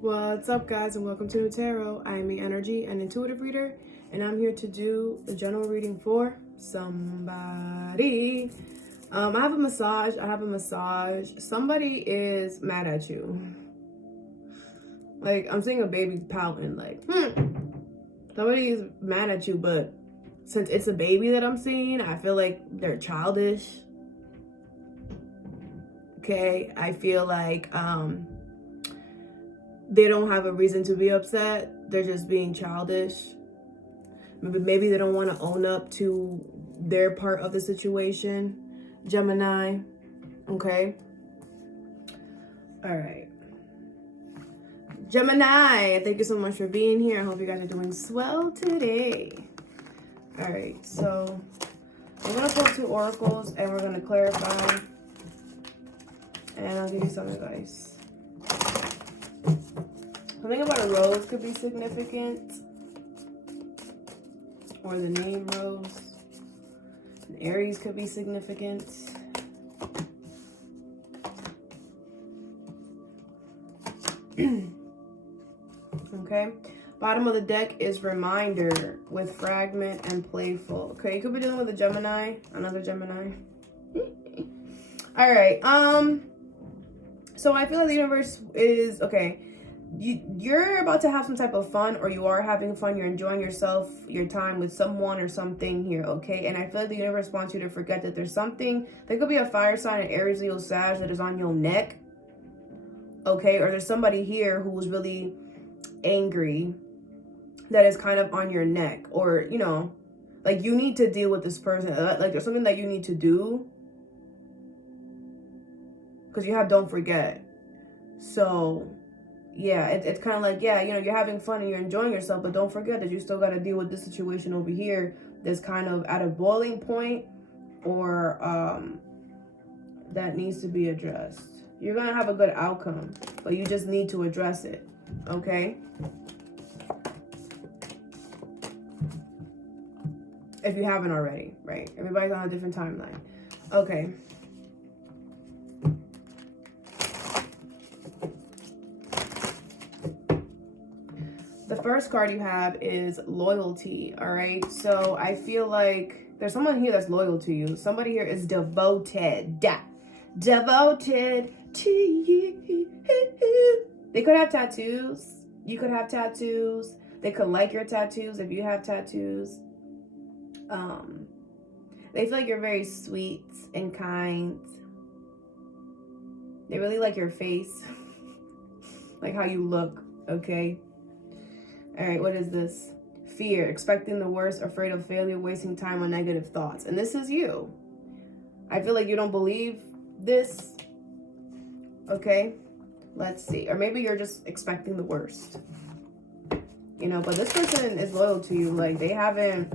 What's up, guys, and welcome to Nutarot. I am an energy and intuitive reader, and I'm here to do a general reading for somebody. I have a massage. Somebody is mad at you. Like, I'm seeing a baby pouting, like, somebody is mad at you, but since it's a baby that I'm seeing, I feel like they're childish. Okay, I feel like, they don't have a reason to be upset. They're just being childish. Maybe they don't want to own up to their part of the situation. Gemini. Okay. All right. Gemini, thank you so much for being here. I hope you guys are doing swell today. All right. So I'm going to pull 2 oracles and we're going to clarify. And I'll give you some advice. Something about a rose could be significant, or the name Rose. An Aries could be significant. Okay. Bottom of the deck is reminder with fragment and playful. Okay, you could be dealing with a Gemini, another Gemini. All right. So I feel like the universe is okay. You're about to have some type of fun, or you are having fun. You're enjoying yourself, your time with someone or something here, okay? And I feel like the universe wants you to forget that there's something. There could be a fire sign, an Aries, Leo, Sag that is on your neck, okay? Or there's somebody here who was really angry that is kind of on your neck, or, you know, like you need to deal with this person. Like there's something that you need to do because you have don't forget. So yeah, it's kind of like, yeah, you know, you're having fun and you're enjoying yourself, but don't forget that you still got to deal with this situation over here that's kind of at a boiling point, or that needs to be addressed. You're going to have a good outcome, but you just need to address it, okay? If you haven't already, right? Everybody's on a different timeline. Okay. The first card you have is loyalty, all right? So I feel like there's someone here that's loyal to you. Somebody here is devoted. Devoted to you. They could have tattoos. You could have tattoos. They could like your tattoos if you have tattoos. They feel like you're very sweet and kind. They really like your face. Like how you look, okay? All right, what is this? Fear, expecting the worst, afraid of failure, wasting time on negative thoughts. And this is you. I feel like you don't believe this. Okay, let's see. Or maybe you're just expecting the worst. You know, but this person is loyal to you. Like they haven't,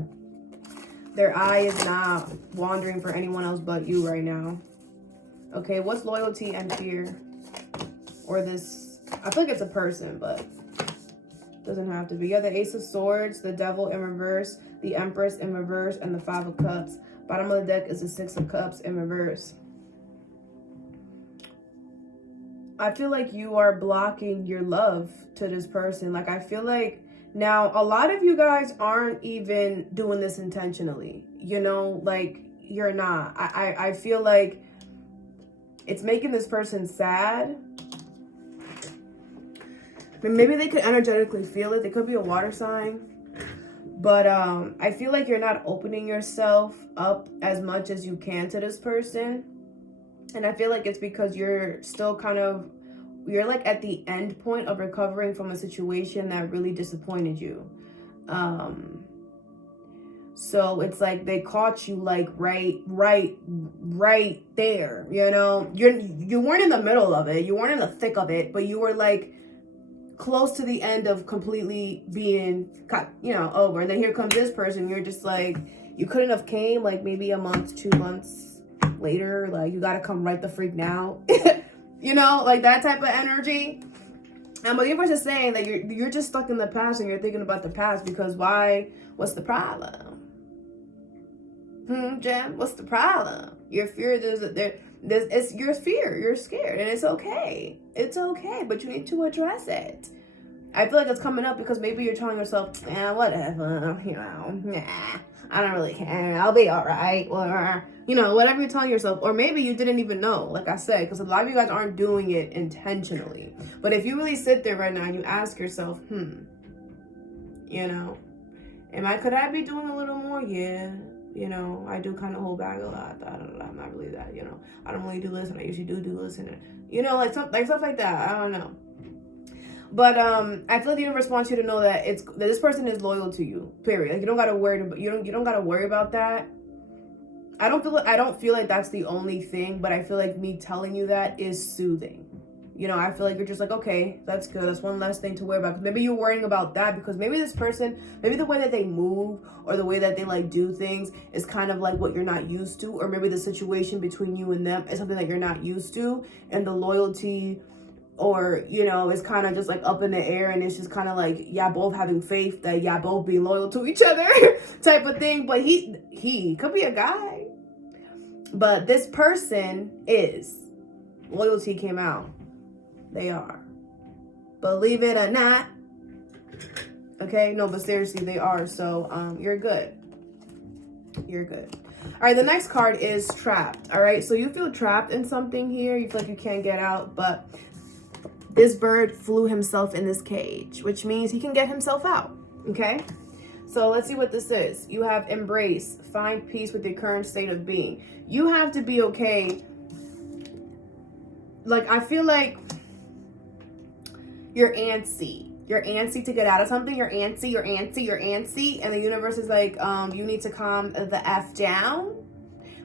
their eye is not wandering for anyone else but you right now. Okay, what's loyalty and fear? Or this, I feel like it's a person, but doesn't have to be. You have the Ace of Swords, the Devil in reverse, the Empress in reverse, and the 5 of Cups. Bottom of the deck is the 6 of Cups in reverse. I feel like you are blocking your love to this person. Like I feel like now a lot of you guys aren't even doing this intentionally. You know, like you're not. I feel like it's making this person sad. Maybe they could energetically feel it. They could be a water sign. But I feel like you're not opening yourself up as much as you can to this person. And I feel like it's because you're still kind of, you're like at the end point of recovering from a situation that really disappointed you. So it's like they caught you like right there, you know? You weren't in the middle of it. You weren't in the thick of it, but you were like close to the end of completely being, you know, over. And then here comes this person. You're just like, you couldn't have came like maybe a month, 2 months later. Like you got to come right the freak now. You know, like that type of energy. And the universe is saying that you're just stuck in the past and you're thinking about the past because why? What's the problem? Jem, what's the problem? Your fear, It's your fear. You're scared, and it's okay. It's okay, but you need to address it. I feel like it's coming up because maybe you're telling yourself, whatever, I don't really care. I'll be all right. Or, whatever you're telling yourself. Or maybe you didn't even know, like I said, because a lot of you guys aren't doing it intentionally. But if you really sit there right now and you ask yourself, could I be doing a little more? Yeah. I do kind of hold back a lot. I'm not really that, I don't really do this, and I usually do this, and like stuff like that. I don't know. But I feel like the universe wants you to know that that this person is loyal to you. Period. Like you don't gotta worry about you don't gotta worry about that. I don't feel like that's the only thing, but I feel like me telling you that is soothing. I feel like you're just like, okay, that's good. That's one less thing to worry about. Maybe you're worrying about that because maybe this person, maybe the way that they move or the way that they like do things is kind of like what you're not used to, or maybe the situation between you and them is something that you're not used to, and the loyalty, or it's kind of just like up in the air, and it's just kind of like y'all both having faith that y'all both be loyal to each other type of thing. But he could be a guy, but this person is. Loyalty came out. They are, believe it or not. Okay, no, but seriously, they are. So you're good. All right, the next card is trapped. All right, so you feel trapped in something here. You feel like you can't get out, but this bird flew himself in this cage, which means he can get himself out. Okay, so let's see what this is. You have embrace, find peace with your current state of being. You have to be okay. Like, I feel like you're antsy. You're antsy to get out of something. You're antsy. And the universe is like, you need to calm the F down,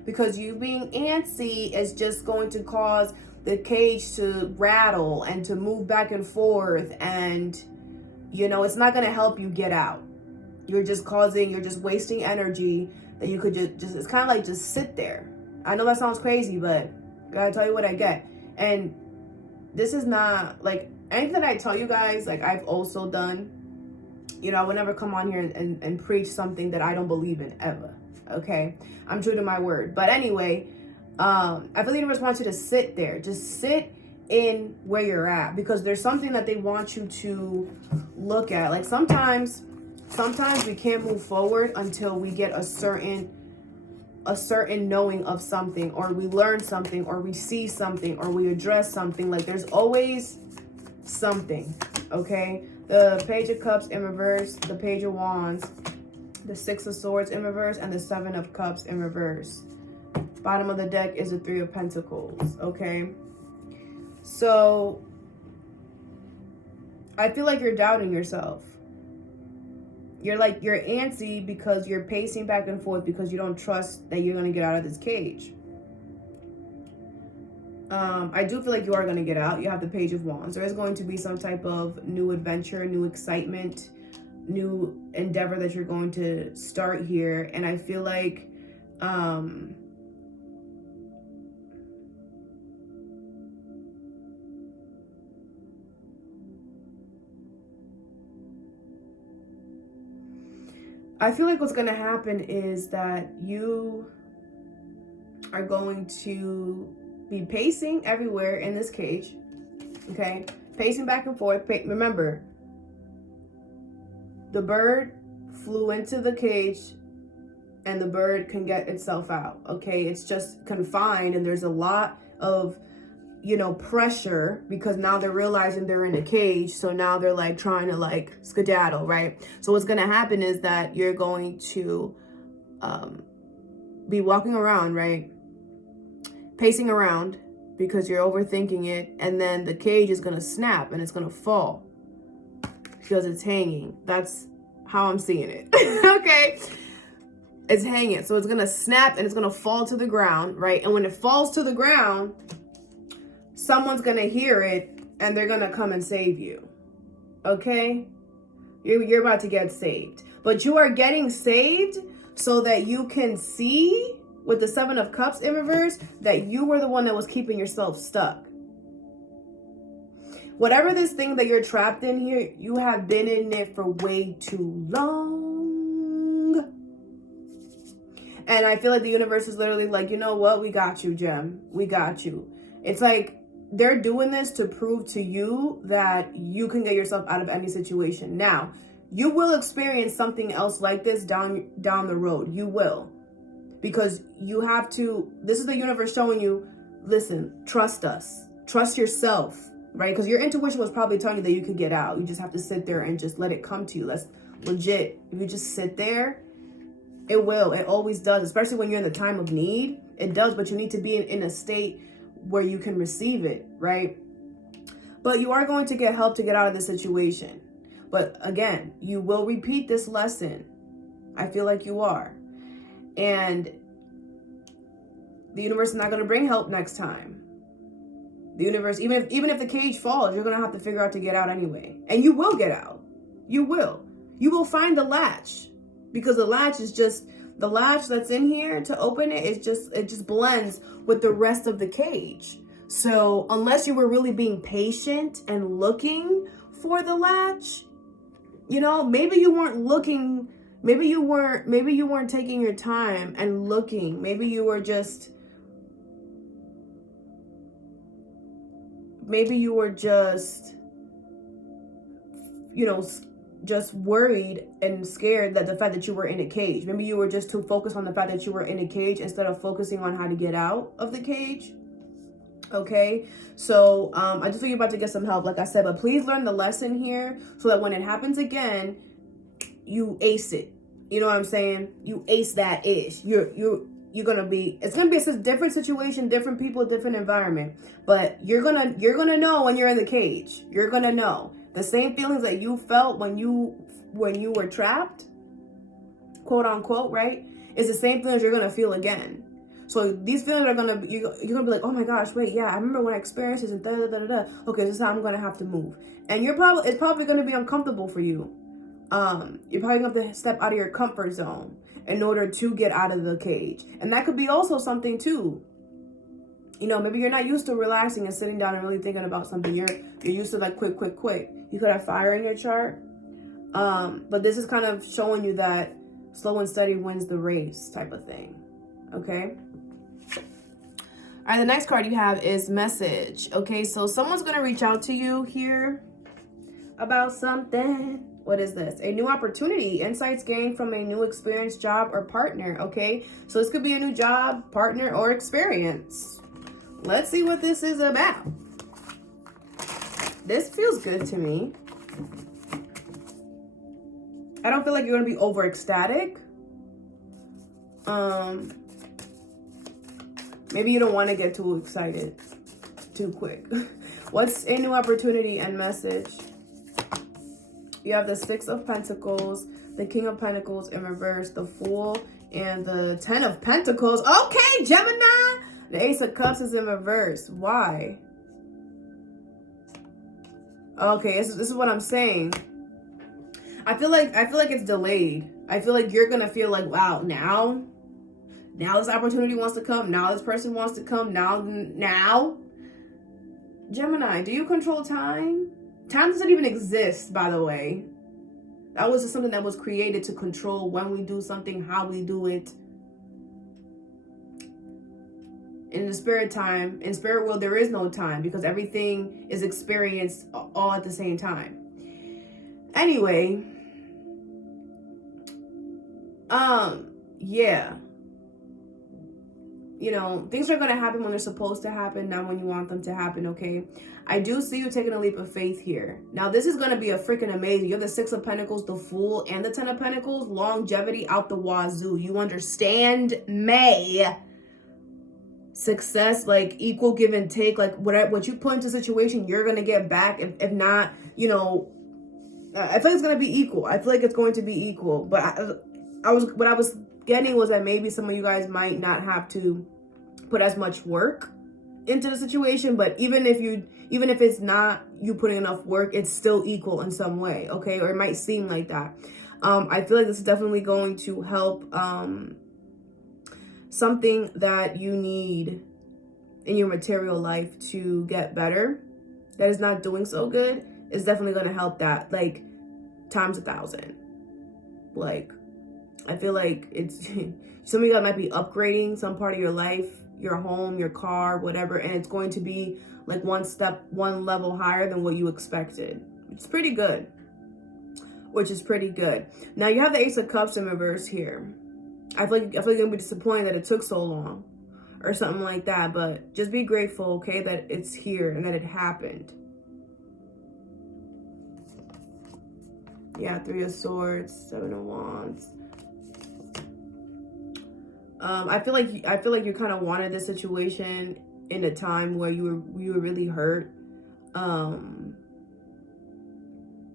because you being antsy is just going to cause the cage to rattle and to move back and forth. And, it's not going to help you get out. You're just wasting energy that you could just it's kind of like just sit there. I know that sounds crazy, but I gotta tell you what I get. And this is not like anything that I tell you guys, like I've also done. I would never come on here and preach something that I don't believe in ever. Okay, I'm true to my word. But anyway, I feel the universe wants you to sit there. Just sit in where you're at, because there's something that they want you to look at. Like sometimes we can't move forward until we get a certain knowing of something, or we learn something, or we see something, or we address something. Like there's always something. Okay, the Page of Cups in reverse, the Page of Wands, the Six of Swords in reverse, and the Seven of Cups in reverse. Bottom of the deck is the Three of Pentacles. Okay, so I feel like you're doubting yourself. You're antsy because you're pacing back and forth because you don't trust that you're going to get out of this cage. I do feel like you are going to get out. You have the Page of Wands. There is going to be some type of new adventure, new excitement, new endeavor that you're going to start here. And I feel like what's going to happen is that you are going to be pacing everywhere in this cage. Okay, pacing back and forth. Remember, the bird flew into the cage and the bird can get itself out. Okay, it's just confined, and there's a lot of pressure because now they're realizing they're in a cage. So now they're like trying to like skedaddle, right? So what's going to happen is that you're going to be walking around, right? Pacing around because you're overthinking it. And then the cage is going to snap and it's going to fall because it's hanging. That's how I'm seeing it. Okay. It's hanging. So it's going to snap and it's going to fall to the ground, right? And when it falls to the ground, someone's going to hear it and they're going to come and save you. Okay? You're about to get saved. But you are getting saved so that you can see with the Seven of Cups in reverse that you were the one that was keeping yourself stuck. Whatever this thing that you're trapped in here, you have been in it for way too long. And I feel like the universe is literally like, you know what? We got you, Gem. We got you. It's like they're doing this to prove to you that you can get yourself out of any situation. Now, you will experience something else like this down the road. You will. Because you have to, this is the universe showing you, listen, trust us. Trust yourself, right? Because your intuition was probably telling you that you could get out. You just have to sit there and just let it come to you. That's legit. If you just sit there, it will. It always does, especially when you're in the time of need. It does, but you need to be in a state where you can receive it, right? But you are going to get help to get out of this situation. But again, you will repeat this lesson. I feel like you are. And the universe is not going to bring help next time. The universe, even if the cage falls, you're going to have to figure out to get out anyway. And you will get out. You will. You will find the latch. Because the latch is just, the latch that's in here to open it, it just blends with the rest of the cage. So unless you were really being patient and looking for the latch, you know, maybe you weren't looking, maybe you weren't taking your time and looking. Maybe you were just, you know, just worried and scared that the fact that you were in a cage. Maybe you were just too focused on the fact that you were in a cage instead of focusing on how to get out of the cage. Okay, so I just feel you're about to get some help, like I said, but please learn the lesson here so that when it happens again, you ace it. You know what I'm saying? You ace that ish. You're gonna be, it's gonna be a different situation, different people, different environment, but you're gonna know when you're in the cage. You're gonna know the same feelings that you felt when you were trapped, quote unquote, right? Is the same feelings you're gonna feel again. So these feelings are gonna, you're gonna be like, oh my gosh, wait, yeah, I remember when I experienced this and da da da da. Okay, this is how I'm gonna have to move, and it's probably gonna be uncomfortable for you. You're probably gonna have to step out of your comfort zone in order to get out of the cage, and that could be also something too. You know, maybe you're not used to relaxing and sitting down and really thinking about something. You're used to like quick. You could have fire in your chart, but this is kind of showing you that slow and steady wins the race type of thing. Okay. All right, the next card you have is message. Okay, so someone's going to reach out to you here about something. What is this? A new opportunity, insights gained from a new experience, job, or partner. Okay, so this could be a new job, partner, or experience. Let's see what this is about. This feels good to me. I don't feel like you're going to be over ecstatic. Maybe you don't want to get too excited too quick. What's a new opportunity and message? You have the 6 of Pentacles, the King of Pentacles in reverse, the Fool, and the 10 of Pentacles. Okay, Gemini. The Ace of Cups is in reverse. Why? Okay, this is what I'm saying. I feel like it's delayed. I feel like you're gonna feel like, wow, now this opportunity wants to come. Now this person wants to come. Now. Gemini, do you control time? Time doesn't even exist, by the way. That was just something that was created to control when we do something, how we do it. In the spirit world, there is no time because everything is experienced all at the same time. Anyway, yeah. You know, things are going to happen when they're supposed to happen, not when you want them to happen, okay? I do see you taking a leap of faith here. Now, this is going to be a freaking amazing. You have the 6 of Pentacles, the Fool, and the 10 of Pentacles. Longevity out the wazoo. You understand me. Success, like equal give and take. Like what you put into a situation, you're going to get back. If not, you know, I feel like it's going to be equal. I feel like it's going to be equal. But what I was getting was that maybe some of you guys might not have to put as much work into the situation, but even if it's not you putting enough work, it's still equal in some way, okay? Or it might seem like that. I feel like this is definitely going to help something that you need in your material life to get better, that is not doing so good, is definitely going to help that, like times 1,000. Like I feel like it's some of you guys might be upgrading some part of your life, your home, your car, whatever, and it's going to be like one level higher than what you expected. It's pretty good, which is pretty good. Now you have the Ace of Cups in reverse here. I feel like you're gonna be disappointed that it took so long or something like that, but just be grateful, okay, that it's here and that it happened. Yeah, Three of Swords, Seven of Wands. I feel like you kind of wanted this situation in a time where you were really hurt. You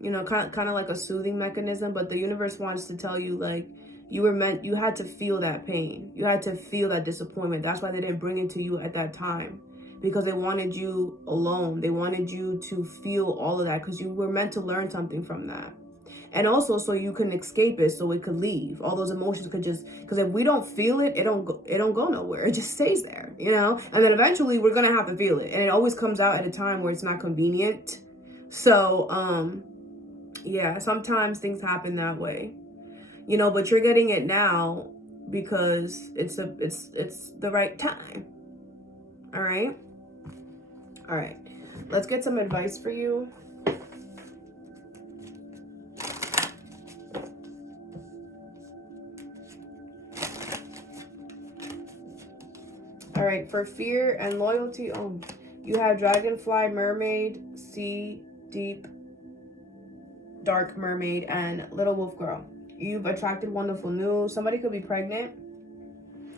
know, kind of like a soothing mechanism, but the universe wants to tell you, like, you had to feel that pain. You had to feel that disappointment. That's why they didn't bring it to you at that time, because they wanted you alone. They wanted you to feel all of that because you were meant to learn something from that. And also so you can escape it, so it could leave. All those emotions could just, because if we don't feel it, it don't go nowhere. It just stays there, you know? And then eventually we're going to have to feel it. And it always comes out at a time where it's not convenient. So, yeah, sometimes things happen that way, you know, but you're getting it now because it's the right time. All right. All right. Let's get some advice for you. All right, for fear and loyalty, you have Dragonfly, Mermaid, Sea, Deep, Dark Mermaid, and Little Wolf Girl. You've attracted wonderful news. Somebody could be pregnant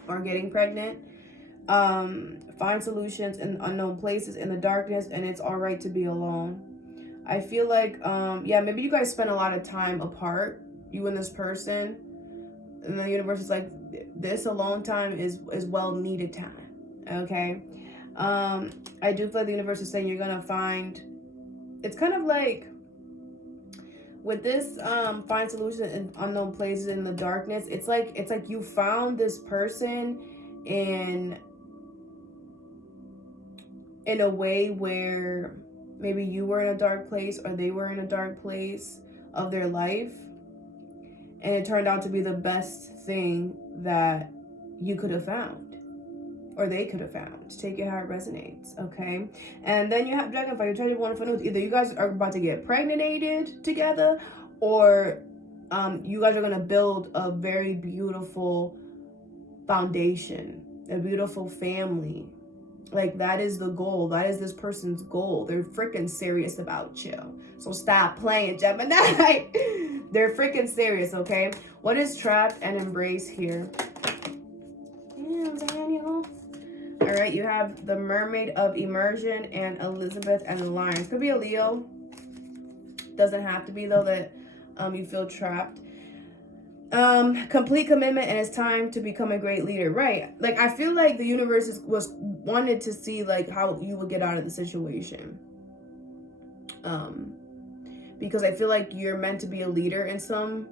or getting pregnant. Find solutions in unknown places in the darkness, and it's all right to be alone. I feel like, yeah, maybe you guys spend a lot of time apart, you and this person, and the universe is like, this alone time is well needed time. Okay. I do feel like the universe is saying you're gonna find, it's kind of like with this find solution in unknown places in the darkness, it's like you found this person in a way where maybe you were in a dark place or they were in a dark place of their life, and it turned out to be the best thing that you could have found, or they could have found. Take it how it resonates, okay? And then you have Dragonfly. You're trying to wonderful news. Either you guys are about to get pregnated together, or you guys are going to build a very beautiful foundation, a beautiful family. Like, that is the goal. That is this person's goal. They're freaking serious about you. So stop playing, Gemini. They're freaking serious, okay? What is trapped and embrace here? Yeah, Daniel. All right, you have the Mermaid of Immersion and Elizabeth and the Lions. Could be a Leo. Doesn't have to be, though, that you feel trapped. Complete commitment, and it's time to become a great leader. Right. Like, I feel like the universe wanted to see, like, how you would get out of the situation. Because I feel like you're meant to be a leader in some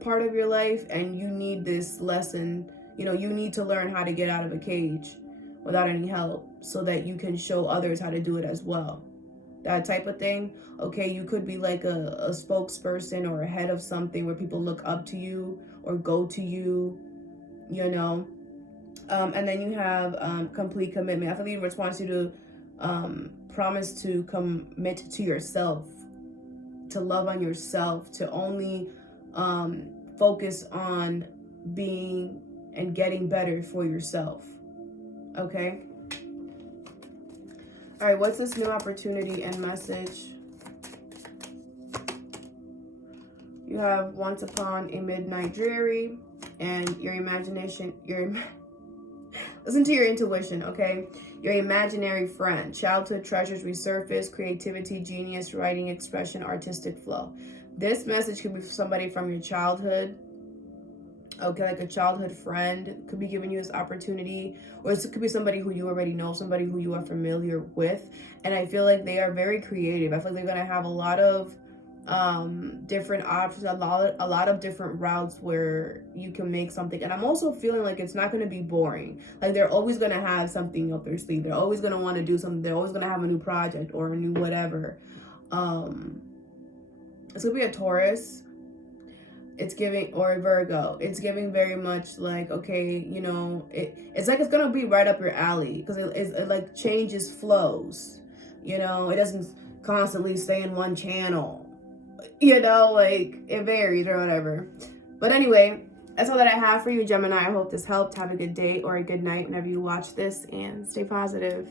part of your life, and you need this lesson. You know, you need to learn how to get out of a cage without any help so that you can show others how to do it as well. That type of thing. Okay, you could be like a spokesperson or a head of something where people look up to you or go to you, you know. And then you have complete commitment. I feel the universe wants you to promise to commit to yourself, to love on yourself, to only focus on being and getting better for yourself. Okay. All right, what's this new opportunity and message? You have Once Upon a Midnight Dreary, and your imagination, listen to your intuition, okay? Your imaginary friend, childhood treasures resurface, creativity, genius, writing, expression, artistic flow. This message could be somebody from your childhood, okay, like a childhood friend could be giving you this opportunity, or it could be somebody who you already know, somebody who you are familiar with. And I feel like they are very creative. I feel like they're going to have a lot of different options, a lot of different routes where you can make something. And I'm also feeling like it's not going to be boring. Like, they're always going to have something up their sleeve. They're always going to want to do something. They're always going to have a new project or a new whatever. It's going to be a Taurus. it's giving, or Virgo, it's giving very much like, okay, you know, it's like it's gonna be right up your alley, because it like changes flows, you know, it doesn't constantly stay in one channel, you know, like it varies or whatever. But anyway, that's all that I have for you, Gemini. I hope this helped. Have a good day or a good night whenever you watch this, and stay positive.